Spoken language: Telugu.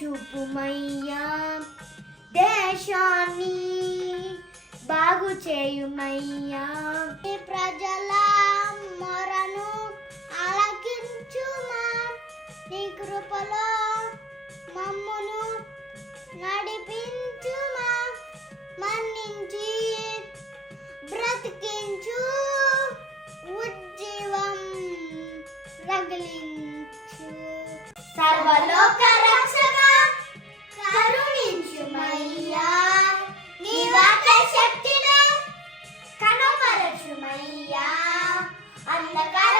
చూపుమయ్యా, దేశాన్ని బాగు చేయుమయ్యా. నీ ప్రజల మొరను ఆలకించుమా, నీ కృపలో మమ్మును నడిపించుమా. మన్నించి బ్రతికించు, ఉజ్జీవం రగిలించు. సర్వలోక రక్షక కరుణించుమయ్యా, నీ వాక్య శక్తిని కనపరచుమయ్యా. అంధకార